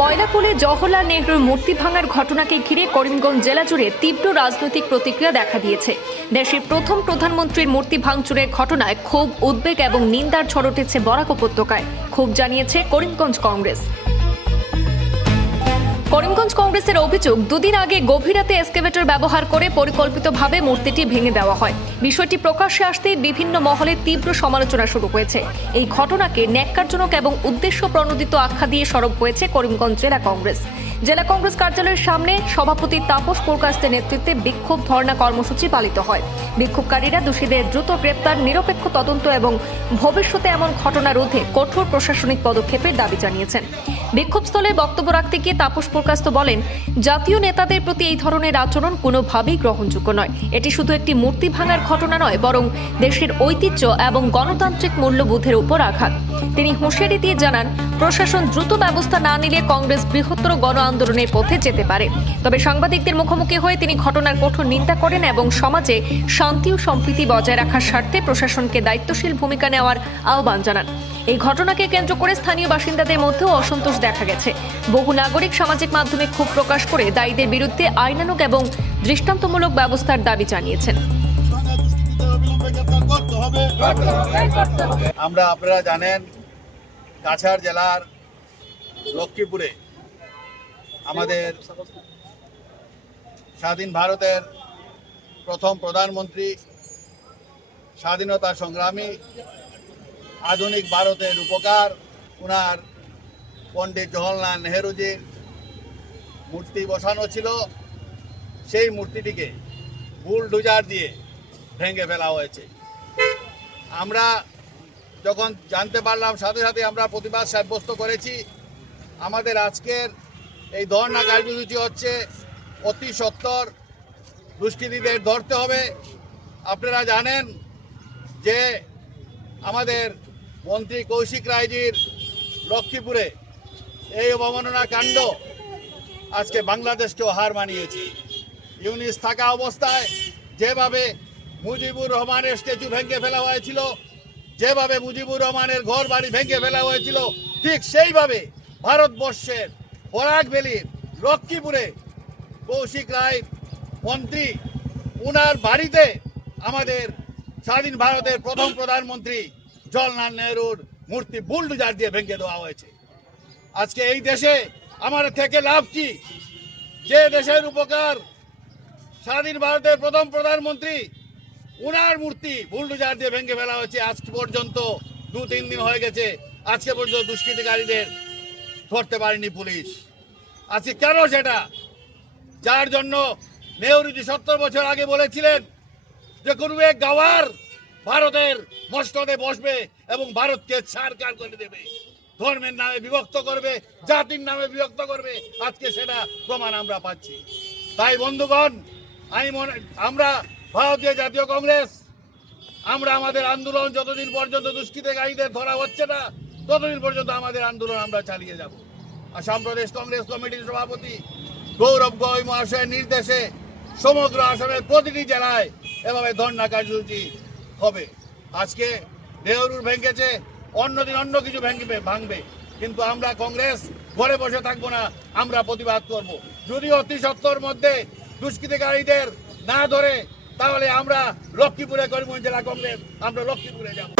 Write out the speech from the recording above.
ময়লাপুলে জওহরলাল নেহরুর মূর্তি ভাঙার ঘটনাকে ঘিরে করিমগঞ্জ জেলা জুড়ে তীব্র রাজনৈতিক প্রতিক্রিয়া দেখা দিয়েছে। দেশের প্রথম প্রধানমন্ত্রীর মূর্তি ভাঙচুরের ঘটনায় ক্ষোভ, উদ্বেগ এবং নিন্দার ঝড় উঠেছে বরাক উপত্যকায়। ক্ষোভ জানিয়েছে করিমগঞ্জ কংগ্রেস। করিমগঞ্জ কংগ্রেসের অভিযোগ, দুদিন আগে গভীর রাতে এক্সকেভেটর ব্যবহার করে পরিকল্পিতভাবে মূর্তিটি ভেঙে দেওয়া হয়। বিষয়টি প্রকাশ্যে আসতেই বিভিন্ন মহলে তীব্র সমালোচনা শুরু হয়েছে। এই ঘটনাকে ন্যাক্কারজনক এবং উদ্দেশ্য প্রণোদিত আখ্যা দিয়ে সরব হয়েছে করিমগঞ্জ জেলা কংগ্রেস। জেলা কংগ্রেস কার্যালয়ের সামনে সভাপতি তাপস পুরকাস্তের নেতৃত্বে বিক্ষোভ ধর্ণা কর্মসূচি পালিত হয়। বিক্ষোভকারীরা দোষীদের দ্রুত গ্রেপ্তার, নিরপেক্ষ তদন্ত এবং ভবিষ্যতে এমন ঘটনা রোধে কঠোর প্রশাসনিক পদক্ষেপের দাবি জানিয়েছেন। বিক্ষোভস্থলে বক্তব্য রাখতে গিয়ে তাপস পুরকাস্ত বলেন, জাতীয় নেতাদের প্রতি এই ধরনের আচরণ কোনোভাবেই গ্রহণযোগ্য নয়। এটি শুধু একটি মূর্তি ভাঙার ঘটনা নয়, বরং দেশের ঐতিহ্য এবং গণতান্ত্রিক মূল্যবোধের উপর আঘাত। তিনি হুঁশিয়ারি দিয়ে জানান, প্রশাসন দ্রুত ব্যবস্থা না নিলে কংগ্রেস বৃহত্তর গণ আন্দোলনের পথে যেতে পারে। তবে সাংবাদিকদের মুখোমুখি হয়ে তিনি ঘটনার কঠোর নিন্দা করেন এবং সমাজে শান্তি ও সম্প্রীতি বজায় রাখার স্বার্থে প্রশাসনকে দায়িত্বশীল ভূমিকা নেওয়ার আহ্বান জানান। এই ঘটনাকে কেন্দ্র করে স্থানীয় বাসিন্দাদের মধ্যেও অসন্তোষ দেখা গেছে। বহু নাগরিক সামাজিক মাধ্যমে ক্ষোভ প্রকাশ করে দায়ীদের বিরুদ্ধে আইনানুগ এবং দৃষ্টান্তমূলক ব্যবস্থার দাবি জানিয়েছেন। আপনারা জানেন, কাছাড় জেলার লক্ষ্মীপুরে আমাদের স্বাধীন ভারতের প্রথম প্রধানমন্ত্রী, স্বাধীনতা সংগ্রামী, আধুনিক ভারতের রূপকার উনার পণ্ডিত জওহরলাল নেহরুজির মূর্তি বসানো ছিল। সেই মূর্তিটিকে বুলডোজার দিয়ে ভেঙে ফেলা হয়েছে। আমরা যখন জানতে পারলাম, সাথে সাথে আমরা প্রতিবাদ সাব্যস্ত করেছি। আমাদের আজকের এই ধর্ণা কার্যসূচি হচ্ছে অতি সত্বর দুষ্কৃতীদের ধরতে হবে। আপনারা জানেন যে আমাদের মন্ত্রী কৌশিক রায়জির লক্ষ্মীপুরে এই অবমাননা কাণ্ড আজকে বাংলাদেশকেও হার মানিয়েছে। ইউনিস থাকা অবস্থায় যেভাবে মুজিবুর রহমানের স্ট্যাচু ভেঙে ফেলা হয়েছিল, যেভাবে মুজিবুর রহমানের ঘর বাড়ি ভেঙে ফেলা হয়েছিল, ঠিক সেইভাবে ভারতবর্ষের বরাক ভ্যালির লক্ষ্মীপুরে কৌশিক রায় মন্ত্রী, উনার বাড়িতে আমাদের স্বাধীন ভারতের প্রথম প্রধানমন্ত্রী জওহরলাল নেহরুর মূর্তি বুলডোজার দিয়ে ভেঙে দেওয়া হয়েছে। আজকে এই দেশে আমাদের থেকে লাভ কি? যে দেশের উপকার স্বাধীন ভারতের প্রথম প্রধানমন্ত্রী, উনার মূর্তি বুলডোজার দিয়ে ভেঙে ফেলা হয়েছে। আজ পর্যন্ত 2-3 দিন হয়ে গেছে, আজকে পর্যন্ত দুষ্কৃতিকারীদের ধরতে পারেনি পুলিশ। আজকে কেন সেটা? যার জন্য নেহরুজি 70 বছর আগে বলেছিলেন যে কোনো এক গাওয়ার ভারতের মস্তদে বসবে এবং ভারতকে ছারকার করে দেবে, ধর্মের নামে বিভক্ত করবে, জাতির নামে বিভক্ত করবে। আজকে সেটা প্রমাণ আমরা পাচ্ছি। তাই বন্ধুগণ, আমরা ভারতীয় জাতীয় কংগ্রেস, আমরা আমাদের আন্দোলন যতদিন পর্যন্ত দুষ্কৃতিকারীদের ধরা হচ্ছে না, ততদিন পর্যন্ত আমাদের আন্দোলন আমরা চালিয়ে যাব। আসাম প্রদেশ কংগ্রেস কমিটির সভাপতি গৌরব গগৈ মহাশয়ের নির্দেশে সমগ্র আসামের প্রতিটি জেলায় এভাবে ধর্ণা কার্যসূচি হবে। আজকে নেহরুর ভেঙেছে, অন্যদিন অন্য কিছু ভাঙবে, কিন্তু আমরা কংগ্রেস ঘরে বসে থাকবো না, আমরা প্রতিবাদ করব। যদি অতি সত্বর মধ্যে দুষ্কৃতিকারীদের না ধরে, তাহলে আমরা লক্ষ্মীপুরে, করিমগঞ্জ জেলা কংগ্রেস, আমরা লক্ষ্মীপুরে যাব।